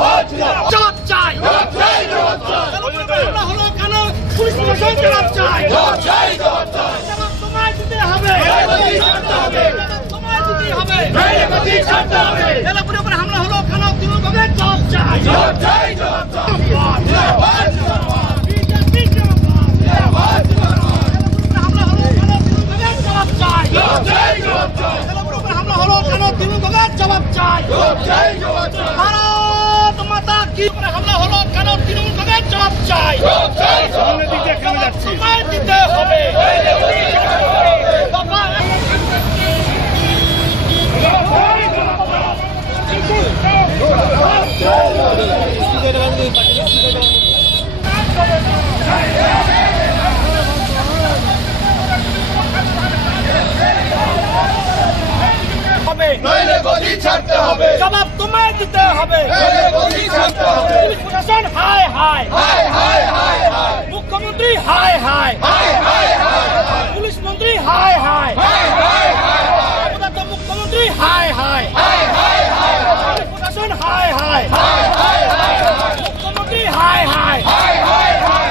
জবাব চাই আমরা হলো কেন পুলিশ প্রশাসন জবাব চাই জবাব তোমায় দিতে হবে জবাব তোমায় দিতে হবে এলাপুরের উপরে হামলা হলো কেন তৃণমূল কংগ্রেস জবাব চাই বিজেপি জিন্দাবাদ। এলাপুরের উপরে হামলা হলো কেন তৃণমূল কংগ্রেস জবাব চাই কংগ্রেস জবাব চাই ভারত মাতা কি উপরে হামলা হলো কেন তৃণমূল চাই। জবাব চাই। সময় দিতে হবে বাবা, হবে নইলে গদি ছাড়তে হবে জবাব তোমায় দিতে হবে। প্রশাসন হায় হায়। হায় হায় হায় হায়। মুখ্যমন্ত্রী হায় হায়। হায় হায় হায় পুলিশ মন্ত্রী হায় হায় হায় হায় হায় অবদাত মুখ্যমন্ত্রী হায় হায় হায় হায় হায় পুলিশ প্রশাসন হায় হায় হায় হায় হায় মুখ্যমন্ত্রী হায় হায় হায় হায় হায়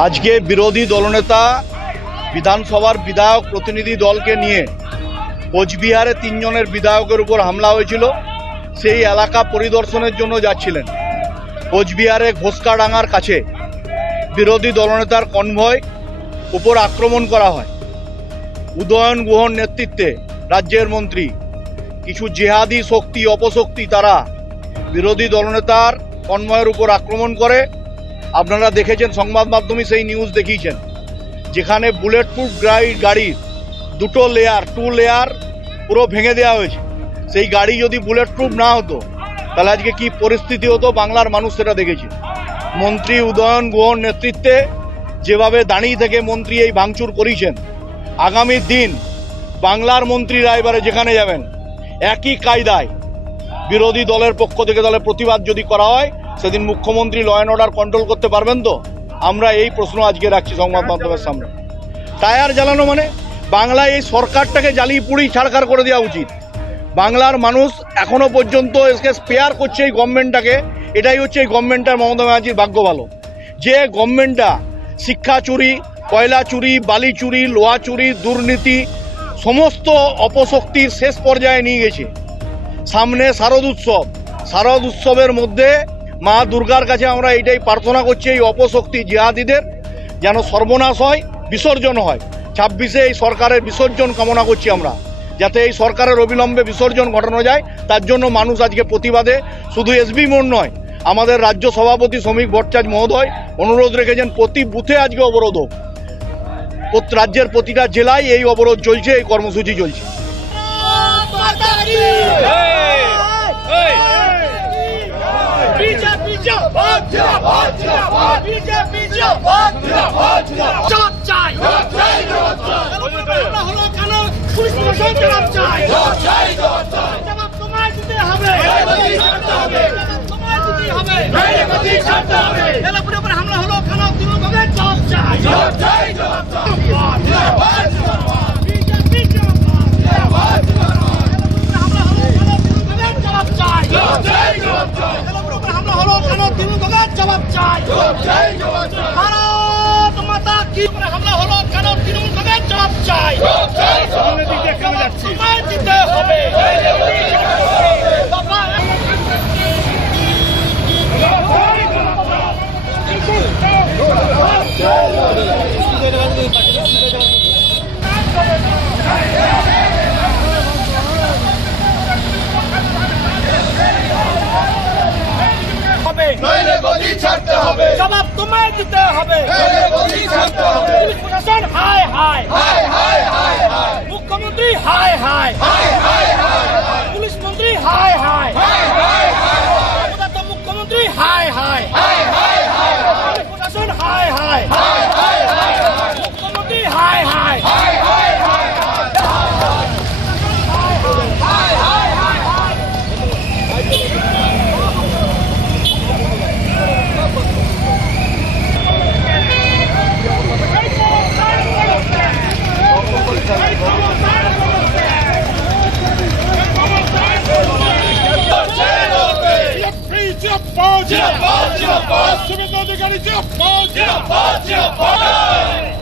আজকে বিরোধী দলনেতা, বিধানসভার বিধায়ক প্রতিনিধি দলকে নিয়ে কোচবিহারে তিনজনের বিধায়কের উপর হামলা হয়েছিল। সেই এলাকা পরিদর্শনের জন্য যাচ্ছিলেন। কোচবিহারে ঘোষকাডাঙ্গার কাছে বিরোধী দলনেতার কনভয় উপর আক্রমণ করা হয়। উদয়ন গুহর নেতৃত্বে রাজ্যের মন্ত্রী, কিছু জেহাদি শক্তি, অপশক্তি তারা বিরোধী দলনেতার কনভয়ের উপর আক্রমণ করে। আপনারা দেখেছেন সংবাদ মাধ্যমে সেই নিউজ দেখিয়েছেন, যেখানে বুলেট প্রুফ গাড়ির দুটো লেয়ার টু লেয়ার পুরো ভেঙে দেওয়া হয়েছে। সেই গাড়ি যদি বুলেট প্রুফ না হতো, তাহলে আজকে কি পরিস্থিতি হতো? বাংলার মানুষ সেটা দেখেছে। মন্ত্রী উদয়ন গুহর নেতৃত্বে যেভাবে দাঁড়িয়ে থেকে মন্ত্রী এই ভাঙচুর করেছেন, আগামী দিন বাংলার মন্ত্রীরা এবারে যেখানে যাবেন, একই কায়দায় বিরোধী দলের পক্ষ থেকে দলের প্রতিবাদ যদি করা হয় সেদিন মুখ্যমন্ত্রী ল অ্যান্ড অর্ডার কন্ট্রোল করতে পারবেন তো? আমরা এই প্রশ্ন আজকে রাখছি সংবাদ মাধ্যমের সামনে। টায়ার জ্বালানো মানে বাংলায় এই সরকারটাকে জ্বালিয়ে পুড়ি ছাড়খাড় করে দেওয়া উচিত। বাংলার মানুষ এখনও পর্যন্ত এসকে স্পেয়ার করছে এই গভর্নমেন্টটাকে এটাই হচ্ছে এই গভর্নমেন্টটার মমতা ব্যানার্জির ভাগ্য ভালো। যে গভর্নমেন্টটা শিক্ষা চুরি, কয়লা চুরি, বালি চুরি, লোহা চুরি, দুর্নীতি, সমস্ত অপশক্তির শেষ পর্যায়ে নিয়ে গেছে। সামনে শারদ উৎসব। শারদ উৎসবের মধ্যে মা দুর্গার কাছে আমরা এইটাই প্রার্থনা করছি এই অপশক্তি জিহাদিদের যেন সর্বনাশ হয় বিসর্জন হয়। ছাব্বিশে এই সরকারের বিসর্জন কামনা করছি আমরা যাতে এই সরকারের অবিলম্বে বিসর্জন ঘটানো যায়। তার জন্য মানুষ আজকে প্রতিবাদে শুধু এসবি মোড় নয় আমাদের রাজ্য সভাপতি শ্রমিক ভট্টাচার্য মহোদয় অনুরোধ রেখেছেন প্রতি বুথে আজকে অবরোধ হোক। রাজ্যের প্রতিটা জেলায় এই অবরোধ চলছে এই কর্মসূচি চলছে। 驾黄驾黄，必见必胜，凡驾黄。হায় পুলিশ মন্ত্রী হায় হায়। মুখ্যমন্ত্রী হায় হায়। প্রশাসন হায় হায়। মুখ্যমন্ত্রী হায় হায়। Koalisyon! Macia! Macia! Macia!